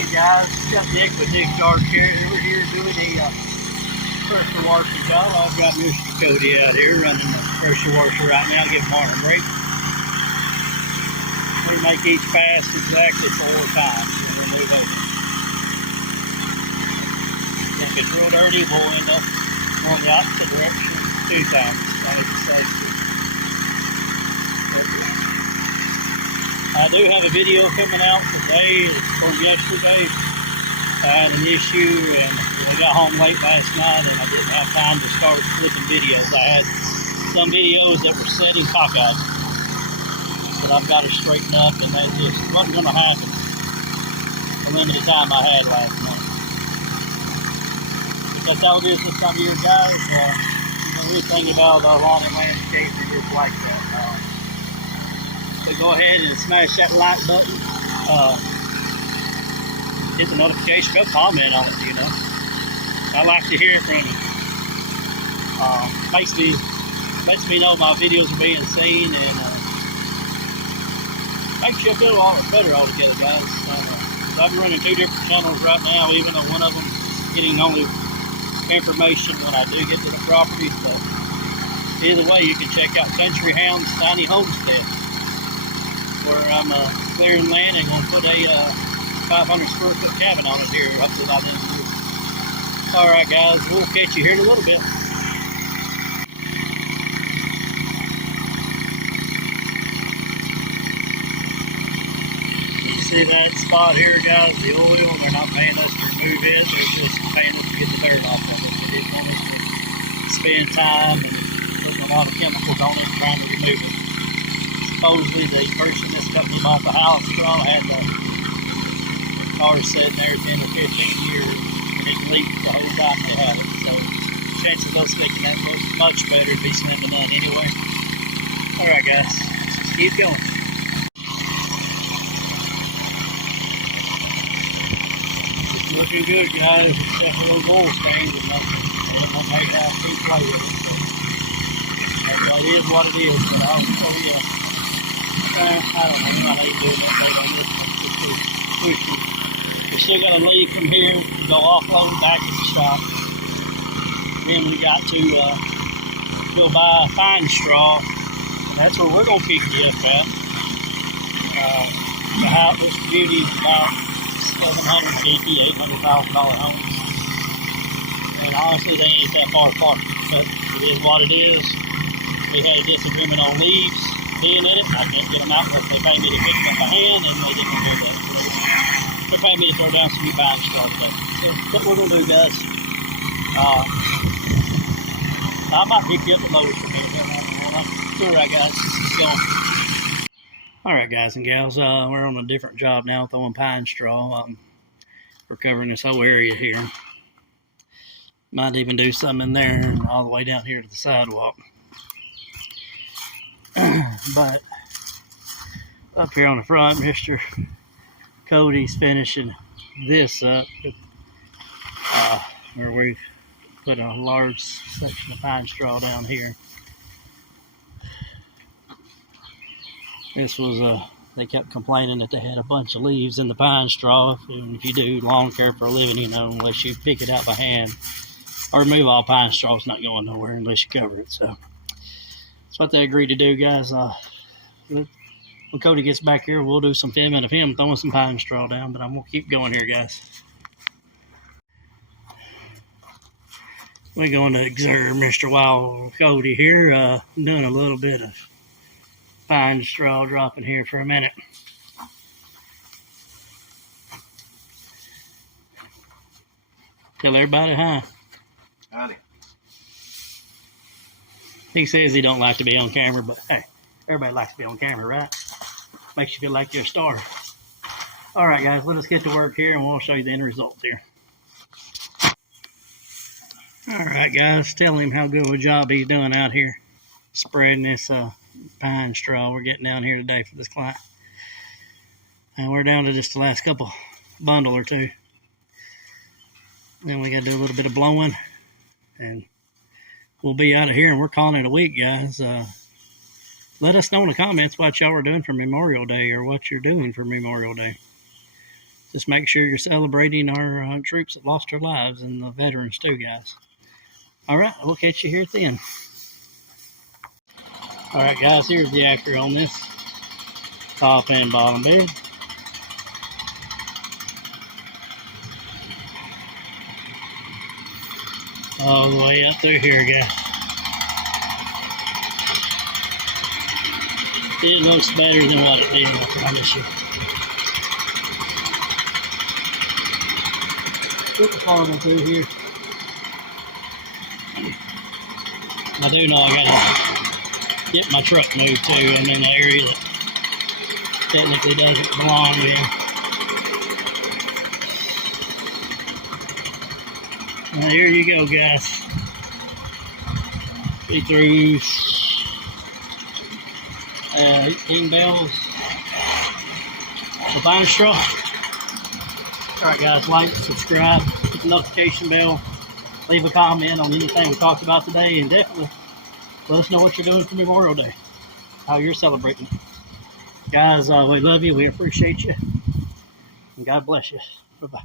Hey guys, got Nick with Nick Dark here. We're here doing a pressure washer job. I've got Mr. Cody out here running the pressure washer right now. Give him arm break. We make each pass exactly 4 times. We'll move over. If it's real dirty, we'll end up going the opposite direction 2 times. Not even safety. I do have a video coming out today. It's from yesterday. I had an issue and I got home late last night and I didn't have time to start flipping videos. I had some videos that were setting cockeyed, but I've got to straighten up, and that just wasn't going to happen the limited time I had last night. Because that was this time of year, guys. Anything about lawn and landscape is just like that. So go ahead and smash that like button. Hit the notification bell, comment on it, you know. I like to hear from you. Lets me know my videos are being seen, and makes you feel a lot better altogether, guys. I'm running 2 different channels right now, even though one of them is getting only information when I do get to the property. But either way, you can check out Country Hound's Tiny Homestead, where I'm clearing land and going to put a 500 square foot cabin on it here roughly by the end of the year. Alright guys, we'll catch you here in a little bit. You see that spot here, guys, the oil? They're not paying us to remove it, they're just paying us to get the dirt off of it. They didn't want us to spend time and putting a lot of chemicals on it trying to remove it. Supposedly the person that's company bought the house from had the cars sitting there 10 or 15 years and it leaked the whole time they had it. So chances of us making that look much better to be slim to none anyway. Alright guys, let's just keep going. It's looking good, guys, except for those oil stains and nothing. They don't want to make that keep play with it. So it is what it is, but I'll show you. I don't know how they do it. They don't listen. We're still going to leave from here, go offload back at the shop. Then we got to go buy fine straw. That's where we're going to pick you up at. The house, this beauty is about $750,000, $800,000 home. And honestly, they ain't that far apart. But it is what it is. We had a disagreement on leaves being in it. I can't get them out unless they pay me to pick them up by hand, and they didn't do that. They're paying me to throw down some new pine straw today. So what we're going to do, guys, I might pick you up at Lowe's from here. Alright, guys, let's go. Alright, guys and gals, we're on a different job now, throwing pine straw. We're covering this whole area here. Might even do some in there and all the way down here to the sidewalk. But up here on the front, Mr. Cody's finishing this up, where we've put a large section of pine straw down here. This was they kept complaining that they had a bunch of leaves in the pine straw. And if you do lawn care for a living, you know, unless you pick it out by hand or remove all pine straw, it's not going nowhere unless you cover it. So that's what they agreed to do, guys. When Cody gets back here, we'll do some filming of him throwing some pine straw down, but I'm going to keep going here, guys. We're going to observe Mr. Wild Cody here, doing a little bit of pine straw dropping here for a minute. Tell everybody hi. Howdy. He says he don't like to be on camera, but hey, everybody likes to be on camera, right? Makes you feel like you're a star. Alright guys, let us get to work here and we'll show you the end results here. Alright guys, tell him how good of a job he's doing out here spreading this pine straw we're getting down here today for this client. And we're down to just the last bundle or two. Then we got to do a little bit of blowing and we'll be out of here, and we're calling it a week, guys. Let us know in the comments what y'all are doing for Memorial Day or what you're doing for Memorial Day. just make sure you're celebrating our troops that lost their lives and the veterans too, guys. All right, we'll catch you here at the end. All right, guys, here's the actor on this top and bottom bed. All the way up through here, guys. It looks better than what it did, I promise you. Put the farther through here. I do know I gotta get my truck moved too. I'm in an area that technically doesn't belong here. Now here you go, guys. Be through 18 bells. The Vine Straw. Alright guys, like, subscribe, hit the notification bell, leave a comment on anything we talked about today, and definitely let us know what you're doing for Memorial Day, how you're celebrating. Guys, we love you, we appreciate you, and God bless you. Bye-bye.